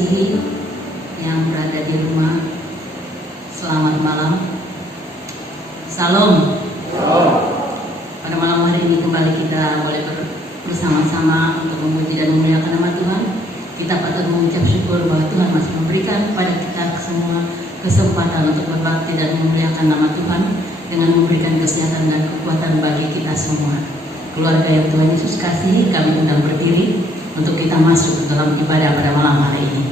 dikasihi yang berada di rumah, selamat malam. Salam. Pada malam hari ini kembali kita boleh bersama-sama untuk memuji dan memuliakan nama Tuhan. Kita patut mengucap syukur bahwa Tuhan masih memberikan kepada kita semua kesempatan untuk berbakti dan memuliakan nama Tuhan dengan memberikan kesehatan dan kekuatan bagi kita semua. Keluarga yang Tuhan Yesus kasihi, kami undang berdiri untuk kita masuk ke dalam ibadah pada malam hari ini.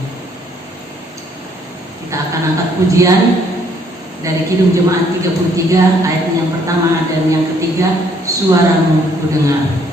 Kita akan angkat pujian dari Kidung Jemaat 33 ayat yang pertama dan yang ketiga, Suaramu Kudengar.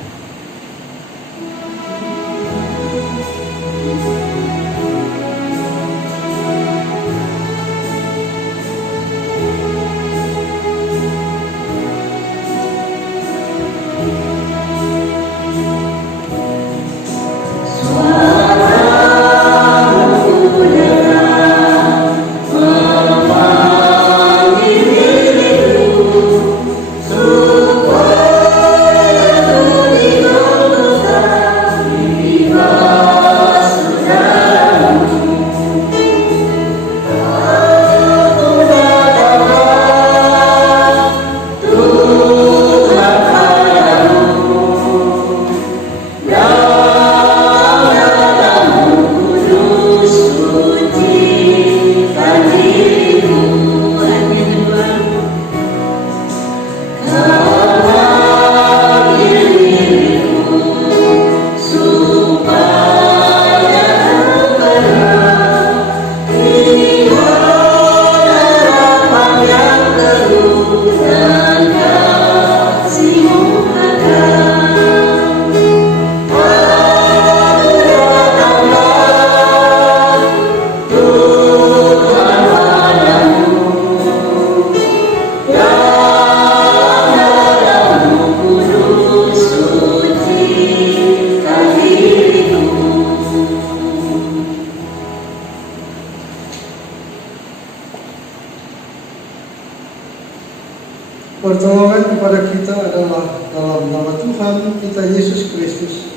Pertolongan kepada kita adalah dalam nama Tuhan kita Yesus Kristus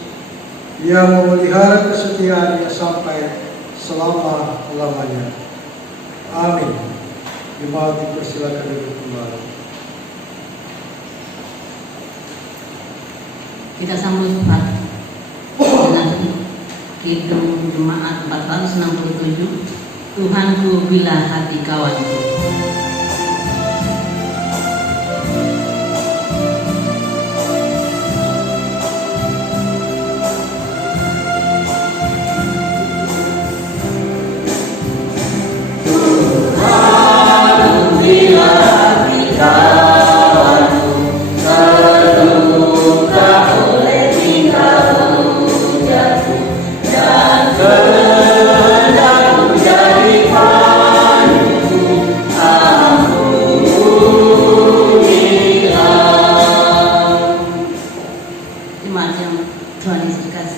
yang memelihara kesetiaannya sampai selama-lamanya. Amin. Jemaat dipersilakan duduk kembali. Kita sambut Tuhan dengan Kidung Jemaat 467, Tuhanku bila hati kawanku.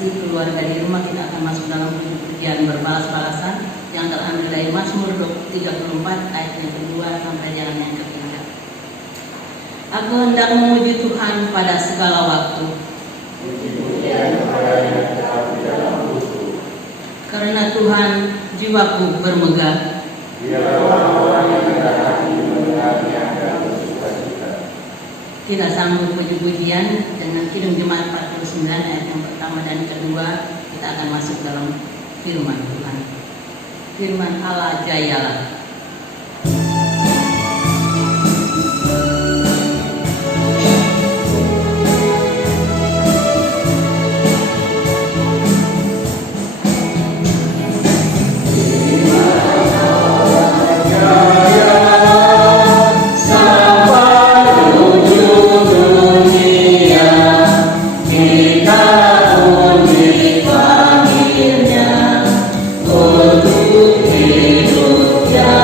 Keluarga di rumah, kita akan masuk dalam pujian berbalas-balasan yang terambil dari Mazmur 34 ayat yang kedua sampai jalan yang ketiga. Aku hendak memuji Tuhan pada segala waktu, karena Tuhan jiwaku bermegah. Kita sambut puji-pujian dengan Kidung Jemaat 49 ayat yang pertama dan kedua. Kita akan masuk dalam firman Tuhan. Firman Allah jayalah. Yeah.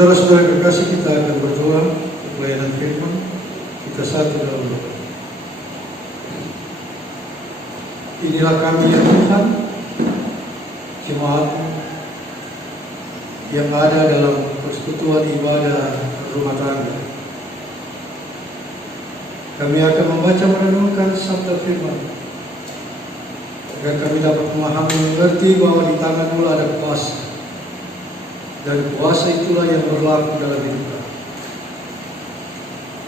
Saudara-saudara kekasih, kita akan berdoa untuk pelayanan firman. Kita satu dalam doa. Inilah kami ya Tuhan, jemaat yang ada dalam persekutuan ibadah rumah tangga. Kami akan membaca merenungkan sabda firman, agar kami dapat memahami mengerti bahwa di tangan-Mu ada kuasa, dan kuasa itulah yang berlaku dalam hidup kami.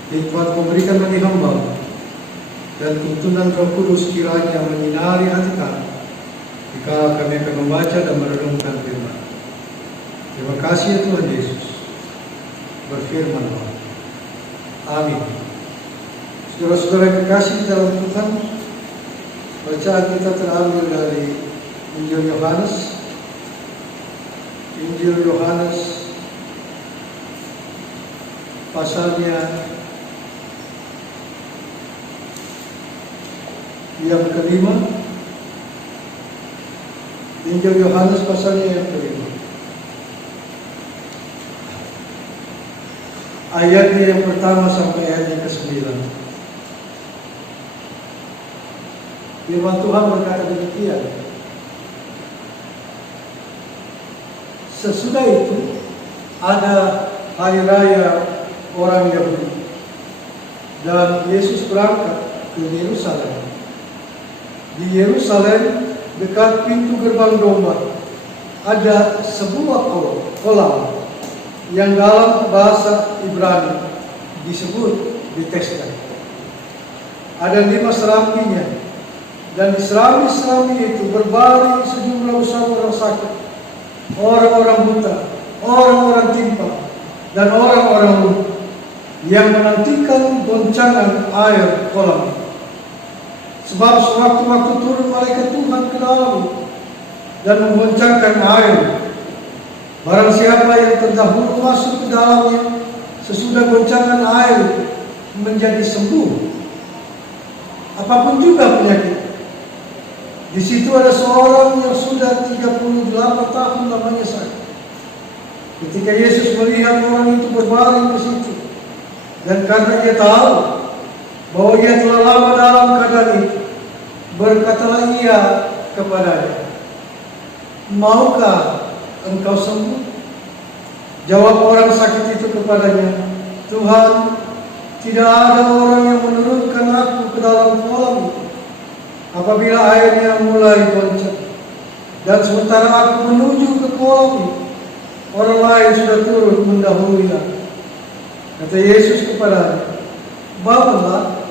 Hikmat memberikan bagi hamba, dan tuntunan Roh Kudus kiranya menyinari hati kami, jika kami akan membaca dan merenungkan firman. Terima kasih ya Tuhan Yesus. Berfirman-Lah. Amin. Saudara-saudara kekasih dalam Tuhan, bacaan kita terambil dari Injil Yohanes. Injil Yohanes pasalnya yang kelima. Injil Yohanes pasalnya yang kelima. Ayatnya yang pertama sampai ayat yang ke-9. Firman Tuhan berkata demikian. Sesudah itu ada hari raya orang Yahudi, dan Yesus berangkat ke Yerusalem. Di Yerusalem, dekat pintu gerbang domba, ada sebuah kolam yang dalam bahasa Ibrani disebut Betesda. Ada 5 serambinya, dan di serambi-serambi itu berbaring sejumlah besar orang sakit, orang-orang buta, orang-orang timpang, dan orang-orang lumpuh, yang menantikan goncangan air kolam. Sebab sewaktu-waktu turun malaikat Tuhan ke dalam dan menggoncangkan air. Barang siapa yang terdahulu masuk ke dalamnya, sesudah goncangan air menjadi sembuh, apapun juga penyakit. Di situ ada seorang yang sudah 38 tahun lamanya sakit. Ketika Yesus melihat orang itu berbaring di situ, dan karena dia tahu bahwa ia telah lama dalam keadaan itu, berkatalah ia kepadanya, "Maukah engkau sembuh?" Jawab orang sakit itu kepadanya, "Tuhan, tidak ada orang yang menurunkan aku ke dalam kolam itu apabila airnya mulai goncang. Dan sementara aku menuju ke kolam itu, orang lain sudah turun mendahului aku." Kata Yesus kepadanya, "Bangunlah,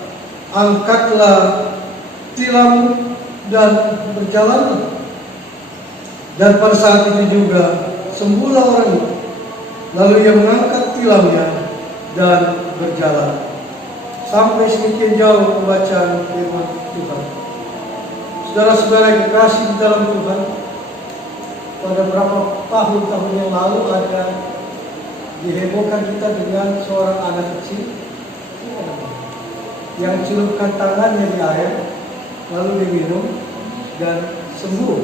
angkatlah tilammu dan berjalanlah." Dan pada saat itu juga sembuhlah orang itu. Lalu ia mengangkat tilamnya dan berjalan. Sampai sedikit jauh pembacaan firman Tuhan. Saudara-saudara yang kekasih di dalam Tuhan, pada beberapa tahun-tahun yang lalu ada dihebohkan kita dengan seorang anak kecil yang celupkan tangannya di air, lalu diminum dan sembuh.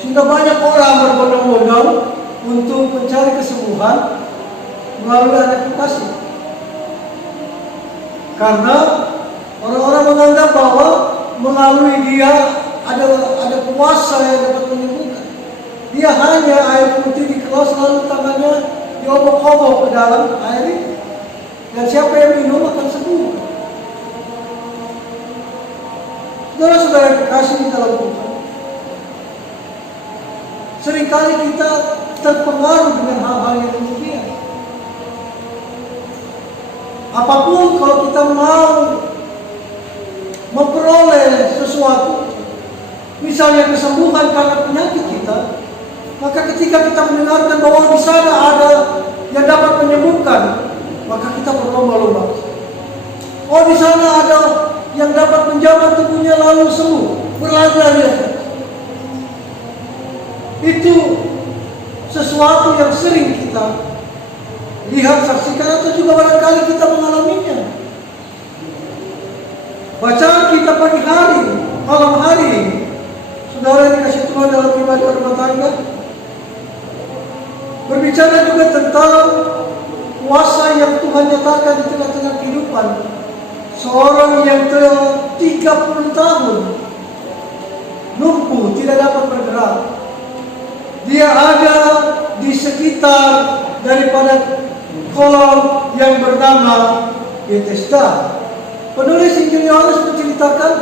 Sudah banyak orang berbondong-bondong untuk mencari kesembuhan melalui anak kekasih, karena orang-orang menganggap bahwa melalui dia ada kuasa yang dapat menyembuhkan. Dia hanya air putih di gelas, lalu tangannya diobok-obok ke dalam air itu, dan siapa yang minum akan sembuh. Saudara-saudara yang kekasih di dalam Tuhan, seringkali kita terpengaruh dengan hal-hal yang demikian. Apapun kalau kita mau memperoleh sesuatu, misalnya kesembuhan karena penyakit kita, maka ketika kita mendengarkan bahwa di sana ada yang dapat menyembuhkan, maka kita berlomba-lomba. Oh, di sana ada yang dapat menjamah tubuhnya lalu sembuh, berlari-lari. Itu sesuatu yang sering kita lihat, saksikan, atau juga barangkali kita mengalaminya. Bacaan kita pagi hari, malam hari, saudara yang dikasih Tuhan dalam ibadah rumah tangga, Berbicara juga tentang kuasa yang Tuhan nyatakan di tengah-tengah kehidupan seorang yang telah 30 tahun lumpuh, tidak dapat bergerak. Dia ada di sekitar daripada kolam yang bernama Bethesda. Penulis Injil Yohanes menceritakan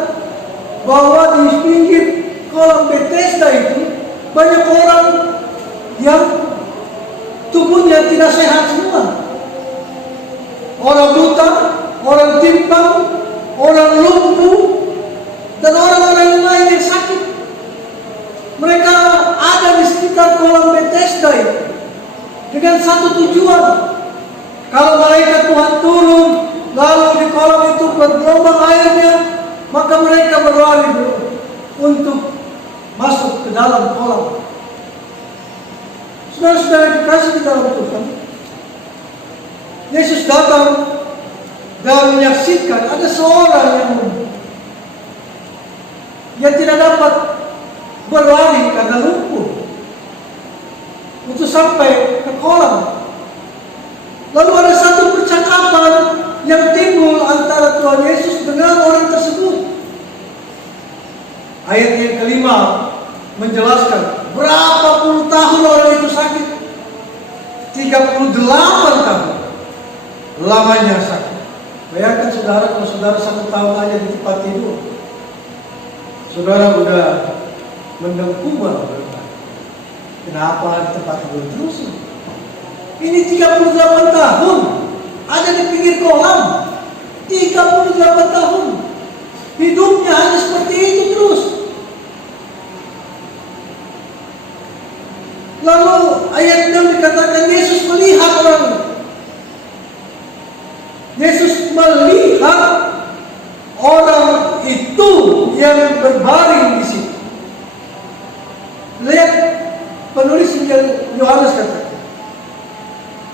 bahwa di pinggir kolam Bethesda itu banyak orang yang tubuhnya tidak sehat semua. Orang buta, orang timpang, orang lumpuh, dan orang-orang yang lain yang sakit. Mereka ada di sekitar kolam Bethesda itu dengan satu tujuan. Kalau malaikat Tuhan turun lalu di kolam itu bergelombang airnya, maka mereka berlari untuk masuk ke dalam kolam. Saudara-saudara dikasih di dalam Tuhan, Yesus datang dan menyaksikan ada seorang yang tidak dapat berlari karena lumpuh untuk sampai ke kolam. Lalu ada satu percakapan yang timbul antara Tuhan Yesus dengan orang tersebut. Ayat yang kelima menjelaskan berapa puluh tahun orang itu sakit. 38 tahun lamanya sakit. Bayangkan saudara, kalau saudara 1 tahun aja di tempat tidur, saudara udah mendengkuman. Kenapa di tempat tidur terus? Ini 38 tahun ada di pinggir kolam. 38 tahun hidupnya hanya seperti itu terus. Lalu ayat 6 dikatakan Yesus melihat orang itu. Yesus melihat orang itu yang berbaring di situ. Lihat penulis Injil Yohanes kata,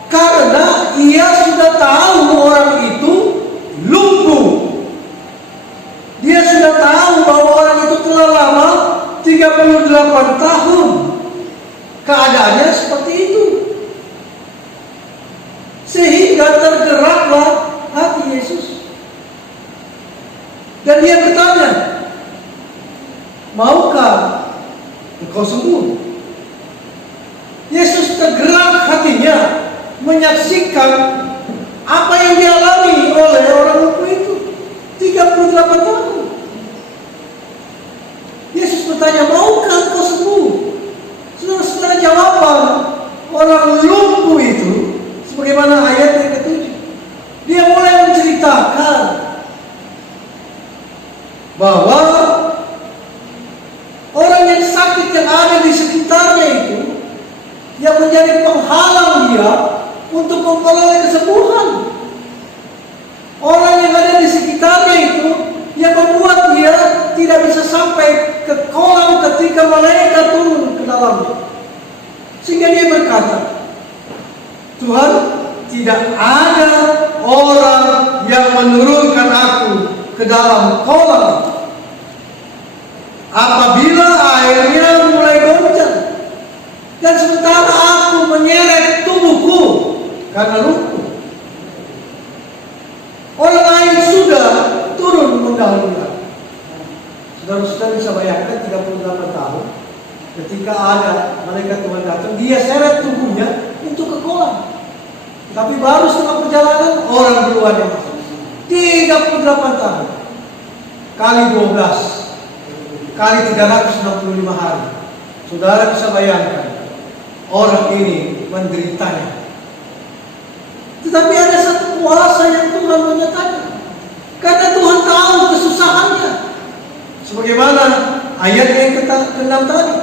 karena ia sudah tahu orang itu lumpuh. Dia sudah tahu bahwa orang itu telah lama 38 tahun keadaannya seperti itu. Sehingga tergeraklah hati Yesus. Dan dia bertanya, maukah engkau sembuh? Yesus tergerak hatinya menyaksikan apa yang dialami oleh orang lumpuh itu 38 tahun. Yesus bertanya, maukah engkau sembuh? Saudara-saudara, jawaban orang lumpuh itu sebagaimana ayat yang ke-7. Dia mulai menceritakan bahwa orang yang sakit yang ada di sekitarnya itu yang menjadi penghalang dia untuk memperoleh kesembuhan. Orang yang ada di sekitarnya itu yang membuat dia tidak bisa sampai ke kolam ketika malaikat turun ke dalamnya. Sehingga dia berkata, Tuhan, tidak ada orang yang menurunkan aku ke dalam kolam apabila airnya mulai goncang, dan sementara aku menyeret tubuhku karena lumpuh. Orang lain sudah turun mendahului aku. Saudara-saudara bisa bayangkan 38 tahun ketika ada malaikat Tuhan datang, dia seret tubuhnya untuk ke kolam. Tapi baru setelah perjalanan orang duluan yang masuk. 38 tahun kali 12 kali 365 hari. Saudara bisa bayangkan orang ini menderitanya. Tetapi ada satu kuasa yang Tuhan menyatakan, karena Tuhan tahu kesusahannya. Sebagaimana ayat yang ke-6 tadi,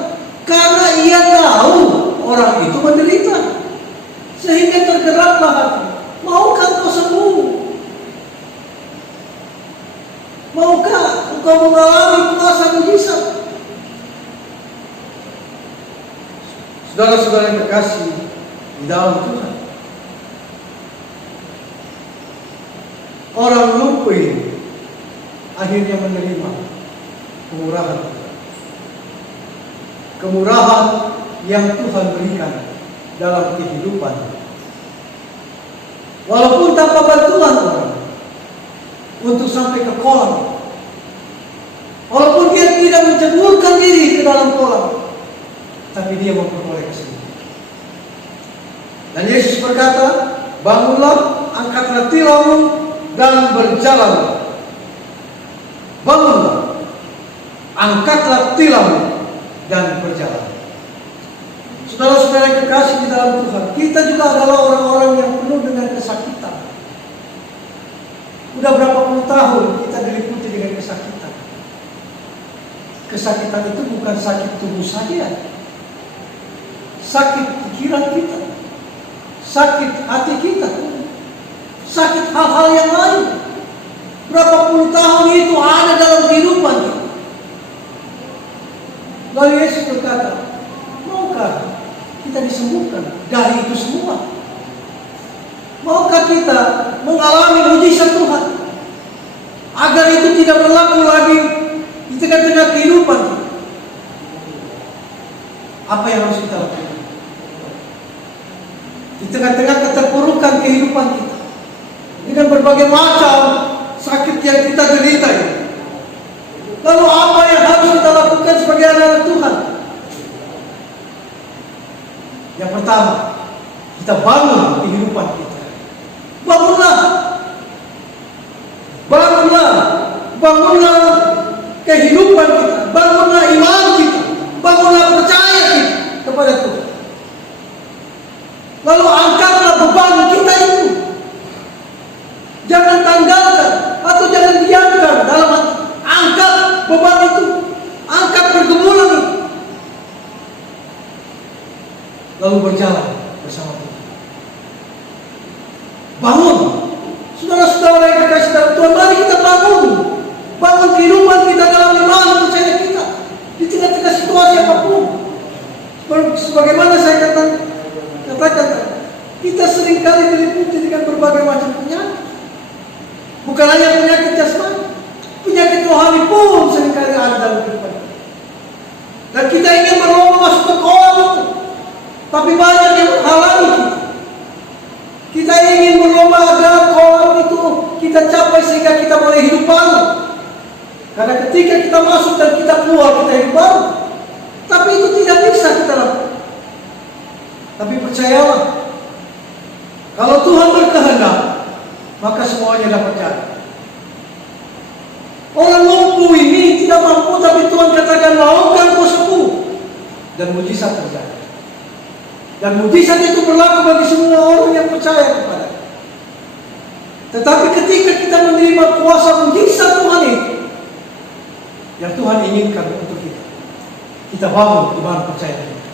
karena ia tahu orang itu menderita, sehingga tergeraklah hati. Maukah engkau sembuh? Maukah engkau mengalami kuasa mujizat? Saudara-saudara yang terkasih di dalam Tuhan, orang lumpuh ini akhirnya menerima kemurahan Tuhan. Kemurahan yang Tuhan berikan dalam kehidupan. Walaupun tanpa bantuan orang untuk sampai ke kolam, walaupun dia tidak menceburkan diri ke dalam kolam, tapi dia memperoleh kesembuhan. Dan Yesus berkata, bangunlah, angkatlah tilammu dan berjalanlah. Bangunlah, angkatlah tilammu dan berjalan. Saudara-saudara kekasih di dalam Tuhan, kita juga adalah orang-orang yang penuh dengan kesakitan. Udah berapa puluh tahun kita diliputi dengan kesakitan. Kesakitan itu bukan sakit tubuh saja, sakit pikiran kita, sakit hati kita, sakit hal-hal yang lain. Berapa puluh tahun itu ada dalam kehidupan kita. Lalu Yesus berkata, maukah kita disembuhkan dari itu semua? Maukah kita mengalami mujizat Tuhan agar itu tidak berlaku lagi di tengah-tengah kehidupan kita? Apa yang harus kita lakukan di tengah-tengah keterpurukan kehidupan kita dengan berbagai macam sakit yang kita derita ini? Lalu apa yang harus kita lakukan sebagai anak-anak Tuhan? Yang pertama, kita bangun kehidupan kita. Bangunlah, bangunlah, bangunlah kehidupan kita, bangunlah iman kita, bangunlah percaya kita kepada Tuhan. Lalu angkatlah beban kita itu. Jangan tanggalkan atau jangan diamkan dalam hati. Angkat beban itu, angkat pergumulan itu, lalu berjalan bersama Tuhan. Bangun, saudara-saudara yang dikasih dalam Tuhan, mari kita bangun. Bangun kehidupan kita dalam iman percaya kita di tengah-tengah situasi apapun. Sebagaimana saya katakan, kita seringkali diliputi dengan berbagai macam penyakit. Bukan hanya penyakit jasmani, penyakit rohani pun seringkali ada dalam kehidupan kita. Dan kita ingin berlomba masuk ke kolam itu, tapi banyak yang menghalangi kita. Kita ingin berlomba agar kolam itu kita capai sehingga kita boleh hidup baru. Karena ketika kita masuk dan kita keluar, kita hidup baru. Tapi itu tidak bisa kita lakukan. Tapi percayalah, kalau Tuhan berkehendak, maka semuanya dapat jadi. Orang lumpuh ini tidak mampu, tapi Tuhan katakan, maukah kau sembuh? Dan mujizat terjadi. Dan mujizat itu berlaku bagi semua orang yang percaya kepada. Tetapi ketika kita menerima kuasa mujizat Tuhan itu, yang Tuhan inginkan untuk kita, kita bangun iman percaya kita.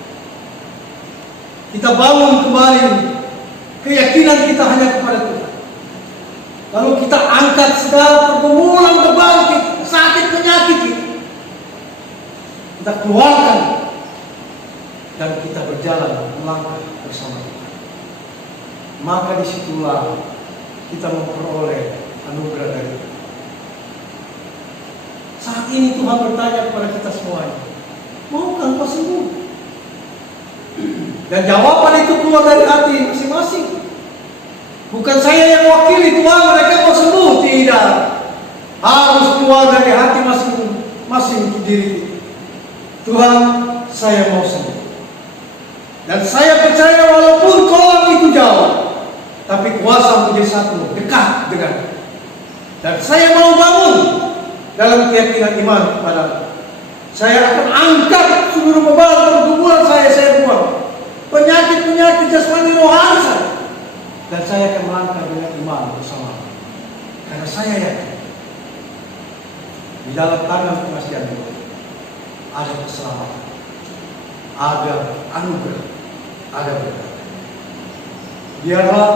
Kita bangun kembali keyakinan kita hanya kepada Tuhan. Lalu kita angkat segala pergumulan beban kita, sakit penyakit kita. Kita keluarkan dan kita berjalan melangkah bersama Tuhan. Maka disitulah kita memperoleh anugerah dari Tuhan. Saat ini Tuhan bertanya kepada kita semuanya, maukah engkau sembuh? Dan jawaban itu keluar dari hati masing-masing. Bukan saya yang wakili, Tuhan mereka mau sembuh. Tidak. Harus keluar dari hati masing-masing diri. Tuhan, saya mau sembuh. Dan saya percaya walaupun kolam itu jauh, tapi kuasa menjadi satu, dekat dengan. Dan saya mau bangun dalam keyakinan iman kepada. Saya akan angkat seluruh beban pergumulan saya buang. Penyakit-penyakit jasmani rohani saya. Dan saya akan melangkah dengan iman bersama. Karena saya yakin di dalam tangan pengasihan Tuhan ada keselamatan, ada anugerah, ada berkat. Biarlah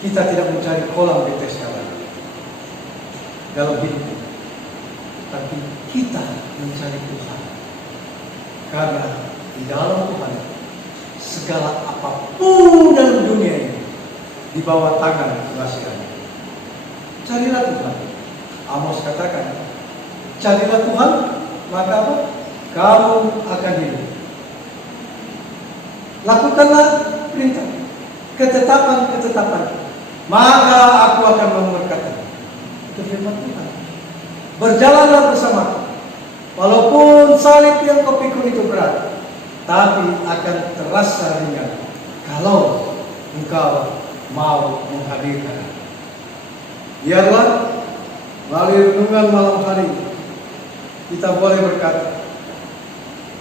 kita tidak mencari kolam Bethesda lagi dalam hidup kita, tapi kita mencari Tuhan. Karena di dalam Tuhan segala apapun dalam dunia ini di bawah tangan pengasihan. Carilah Tuhan. Amos katakan, carilah Tuhan, maka apa? Kamu akan hidup. Lakukanlah perintah, ketetapan-ketetapan, maka aku akan memberkati. Itu firman Tuhan. Berjalanlah bersamaku. Walaupun salib yang kau pikul itu berat, tapi akan terasa ringan kalau engkau mau menghadirkan. Biarlah melalui renungan malam hari kita boleh berkata,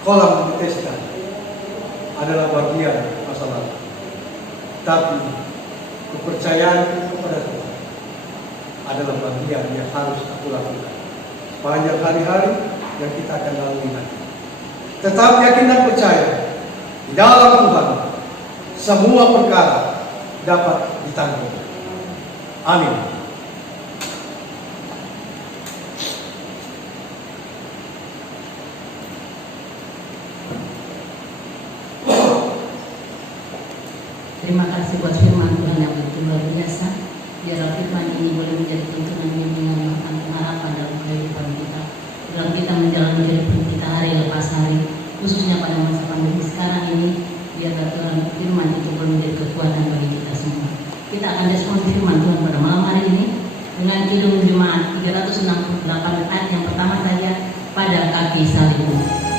kolam Bethesda adalah bagian masa lalu, tapi kepercayaan kepada Tuhan adalah bagian yang harus aku lakukan sepanjang hari-hari yang kita akan lalui nanti. Tetap yakin dan percaya di dalam Tuhan semua perkara dapat ditanggung. Amin. Terima kasih buat firman Tuhan yang begitu luar biasa. Biarlah firman ini boleh menjadi tuntunan bimbingan bahkan pengharapan dalam kehidupan kita. Dalam kita menjalani kehidupan kita hari lepas hari, khususnya pada masa pandemi sekarang ini, biarlah Tuhan firman itu boleh menjadi kekuatan bagi kita semua. Kita akan respon firman Tuhan pada malam hari ini dengan Kidung Jemaat 368 ayat yang pertama saja, pada kaki salibmu.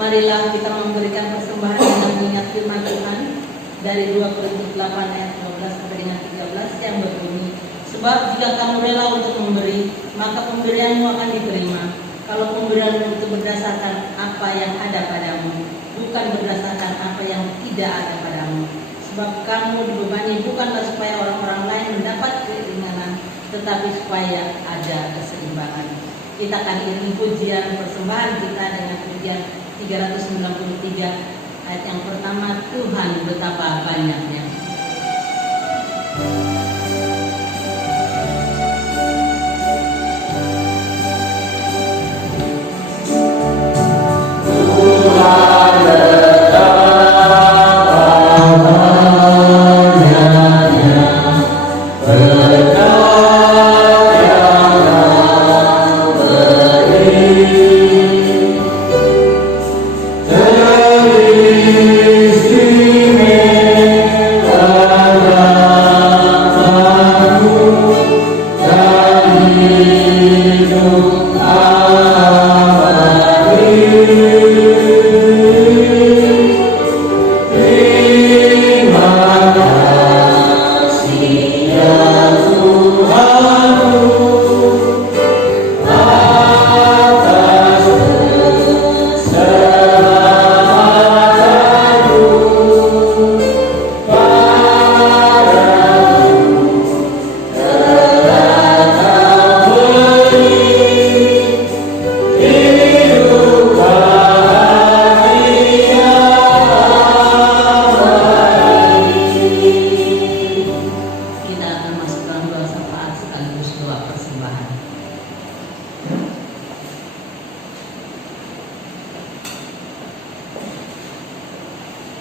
Marilah kita memberikan persembahan dengan mengingat firman Tuhan dari 2 Korintus 8 ayat 12 sampai dengan 13 yang berbunyi, sebab jika kamu rela untuk memberi, maka pemberianmu akan diterima. Kalau pemberianmu itu berdasarkan apa yang ada padamu, bukan berdasarkan apa yang tidak ada padamu. Sebab kamu dibebani bukanlah supaya orang-orang lain mendapat keringanan, tetapi supaya ada keseimbangan. Kita akan iringi pujian persembahan kita dengan pujian 393 ayat yang pertama, Tuhan betapa banyaknya.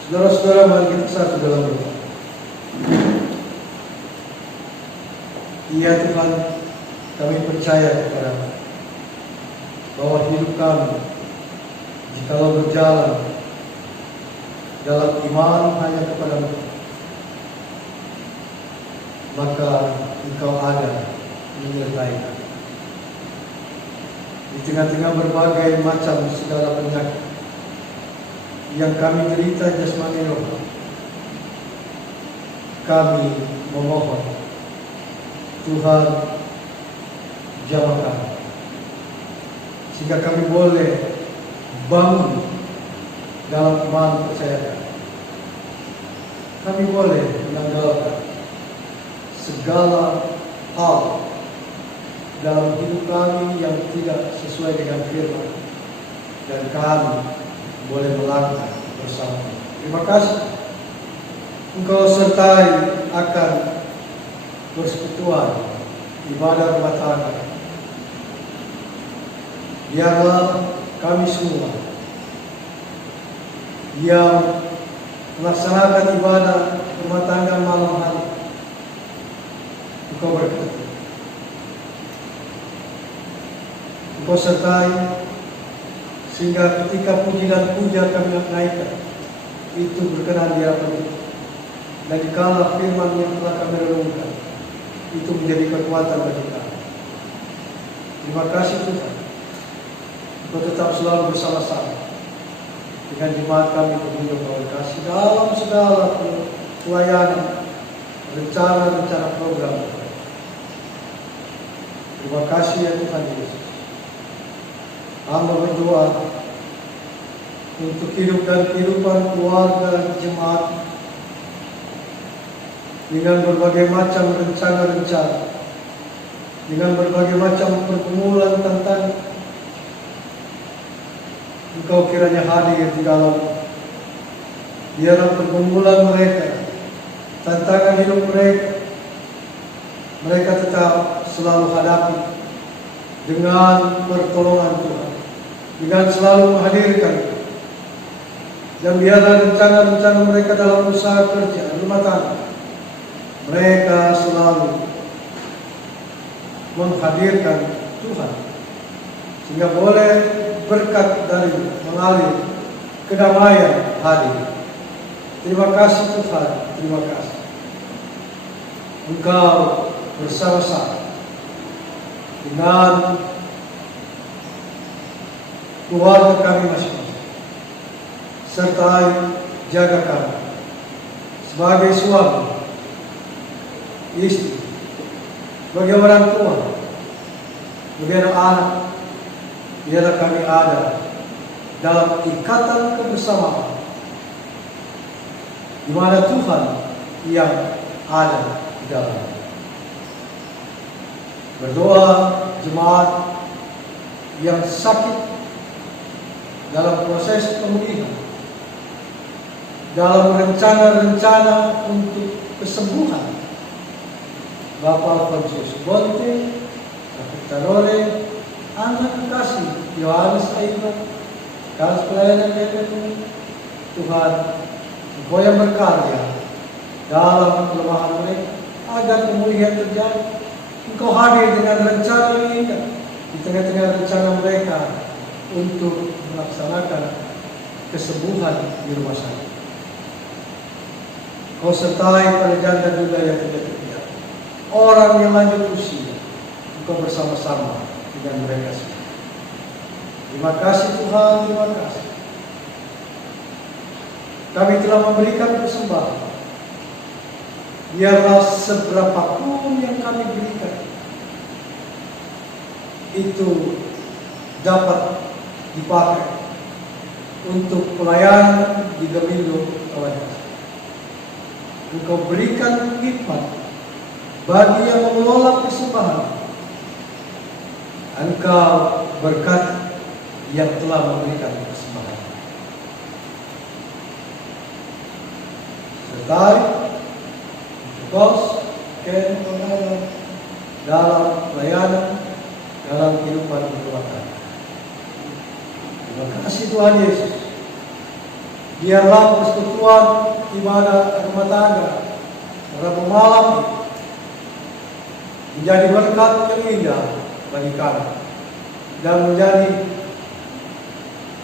Saudara-saudara, mari kita satu dalam doa. Iya Tuhan, kami percaya kepada bahwa hidup kami jikalau berjalan dalam iman hanya kepadamu, maka Engkau ada menyertai kami. Di tengah-tengah berbagai macam segala penyakit yang kami derita jasmani rohani, kami memohon Tuhan jamah kami, sehingga kami boleh bangun dalam iman percaya kami. Kami boleh menanggalkan segala hal dalam hidup kami yang tidak sesuai dengan firman, dan kami boleh melangkah bersama. Terima kasih Engkau sertai akan persekutuan ibadah rumah tangga. Biarlah kami semua yang melaksanakan ibadah rumah tangga malam hari Engkau berkati, Engkau sertai, sehingga ketika puji dan puja kami naikkan, itu berkenan di hadapan Tuhan. Dan dikala firman yang telah kami renungkan, itu menjadi kekuatan bagi kami. Terima kasih Tuhan, Engkau tetap selalu bersama-sama dengan jemaat kami untuk Engkau kasih dalam segala pelayanan, rencana-rencana program. Terima kasih ya Tuhan Yesus. Hamba berdoa untuk hidup dan kehidupan keluarga jemaat dengan berbagai macam rencana-rencana, dengan berbagai macam pergumulan tentang Engkau kiranya hadir di dalam. Biarlah pergumulan mereka, tantangan hidup mereka tetap selalu hadapi dengan pertolongan Tuhan, dengan selalu menghadirkan. Dan biarlah rencana-rencana mereka dalam usaha kerja, rumah tangga, mereka selalu menghadirkan Tuhan, sehingga boleh berkat dari mengalir kedamaian hadir. Terima kasih Tuhan, terima kasih. Engkau bersama-sama dengan keluarga kami masing-masing, sertai jaga kami sebagai suami, istri, sebagai orang tua, sebagai anak. Biarlah kami ada dalam ikatan kebersamaan, di mana Tuhan yang ada di dalam. Berdoa jemaat yang sakit dalam proses pemulihan, dalam rencana-rencana untuk kesembuhan. Bapak Alfonsus Bonte, Bapak Tarore, anak kekasih Yohanes Aiman, Kasus Pelayanan DPP, Tuhan, Engkau yang berkarya dalam kelemahan mereka, agar pemulihan terjadi. Engkau hadir dengan rencana yang indah di tengah-tengah rencana mereka untuk melaksanakan kesembuhan di rumah sakit. Kau sertai para janda duda yang tidak terbiar, orang yang lanjut usia. Engkau bersama-sama dengan mereka semua. Terima kasih Tuhan, terima kasih. Kami telah memberikan persembahan. Biarlah seberapapun yang kami berikan, itu dapat dipakai untuk pelayanan di Gemindo Kawasan. Engkau berikan hikmat bagi yang mengelola persembahan. Engkau berkati yang telah memberikan persembahan. Sertai bos, Ken, dalam pelayanan, dalam kehidupan berumah tangga. Terima kasih Tuhan Yesus. Biarlah persekutuan ibadah rumah tangga Rabu malam menjadi berkat yang indah bagi kami dan menjadi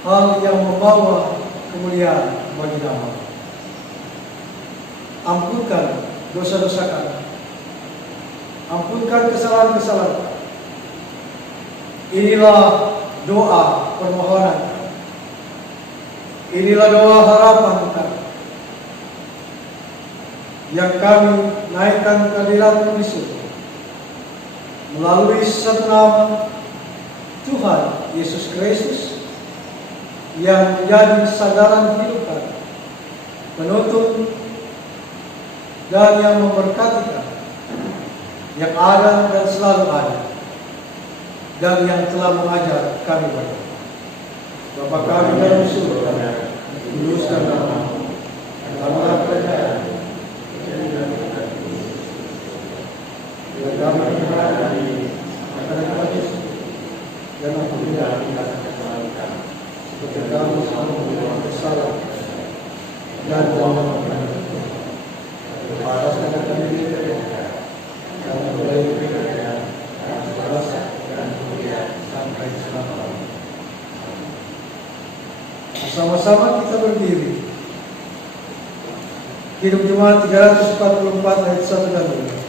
hal yang membawa kemuliaan bagi nama. Ampunkan dosa-dosa kami, ampunkan kesalahan-kesalahan kami. Inilah doa permohonan kami. Inilah doa harapan kami yang kami naikkan ke hadirat-Mu di surga melalui satu nama Tuhan Yesus Kristus yang menjadi sandaran hidup kami, penuntun dan yang memberkati kami, yang ada dan selalu ada, dan yang telah mengajar kami berdoa. Bapa kami dalam surga, kuduskan nama-Mu, dalamlah kerajaan-Mu, biar kami berada akan Kristus dan ampuni kesalahan kami, seperti kami semua bersalah dan jangan lepaskan kami dari karena boleh kerajaan dan kuasa dan kemuliaan sampai selama-lamanya. Bersama-sama kita berdiri. Hidup Jemaat 344 ayat 1 dan 2.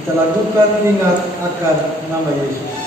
Kita lakukan mengingat akan nama Yesus.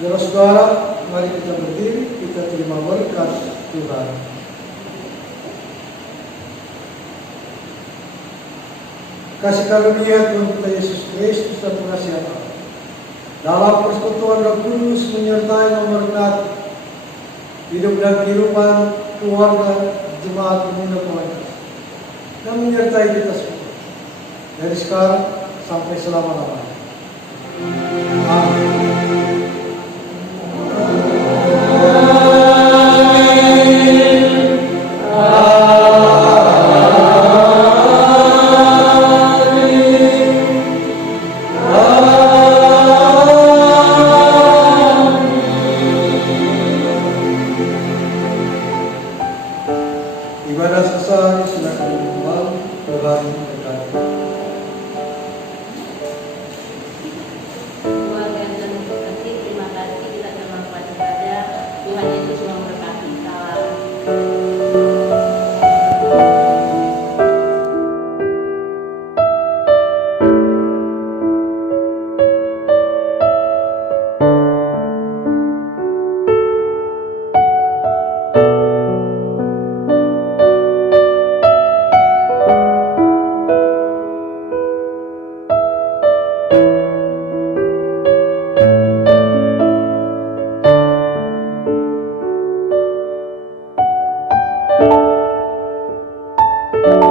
Saudara-saudara, mari kita berdiri, kita terima berkat Tuhan. Kasih karunia Tuhan kita Yesus Kristus dan pengasihan Allah dalam persekutuan Roh Kudus menyertai memberkati hidup dan kehidupan keluarga jemaat pemuda Tuhan dan menyertai kita semua dari sekarang sampai selama-lamanya. Amin. Ibadah selesai, silakan kembali. Tuhan berkati. Keluarga yang terkasih, terima kasih kita bermanfaat kepada Tuhan Yesus memberkati. Salam.